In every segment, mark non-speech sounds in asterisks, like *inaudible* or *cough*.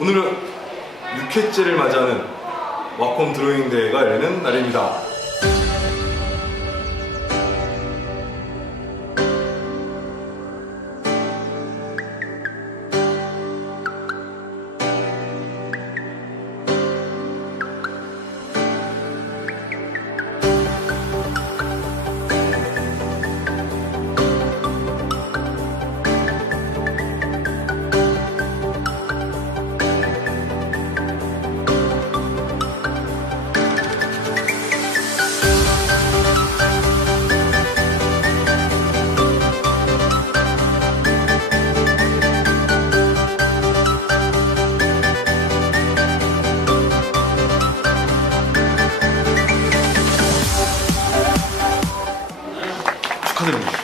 오늘은 6회째를 맞이하는 와콤 드로잉 대회가 열리는 날입니다.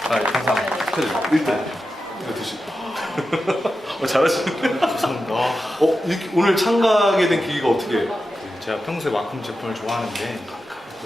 아, 감사합니다. 축하드립니다. 1등. 이거 드시. *laughs* 어, 잘하시네. 감사합니다. 와, 어, 이렇게 오늘 참가하게 된 계기가 어떻게? 제가 평소에 와콤 제품을 좋아하는데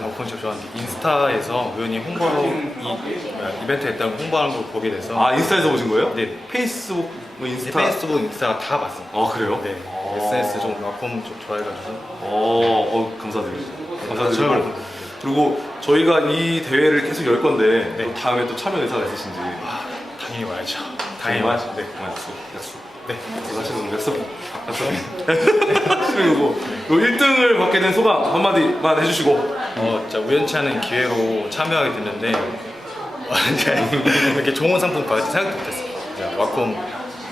와콤 제품 좋아하는데 인스타에서 우연히 홍보하고 이 뭐야, 이벤트 했다는 홍보하는 걸 보게 돼서 아, 인스타에서 보신 거예요? 네. 페이스북, 뭐 이제 인스타? 페이스북, 인스타 다 봤습니다. 아, 그래요? 네, 어. SNS 좀 와콤 좀 좋아해가지고 어, 어 감사드립니다. 감사드리고. 그리고 저희가 이 대회를 계속 열 건데 네. 또 다음에 또 참여 의사가 있으신지 아, 당연히 와야죠. 당연히 정말? 와야죠. 네, 약속, 약속. 네. 약속하시는 약속. 약속. *laughs* 그리고 요 1등을 받게 된 소감 한마디만 해주시고 어, 진짜 우연치 않은 기회로 참여하게 됐는데 어, *laughs* 이제 이렇게 좋은 상품 받을 줄 생각도 못했어요. 이제 와콤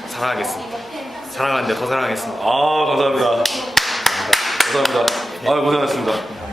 사랑하겠습니다. 사랑하는데 더 사랑하겠습니다. 아 감사합니다. 감사합니다. 아 고생하셨습니다.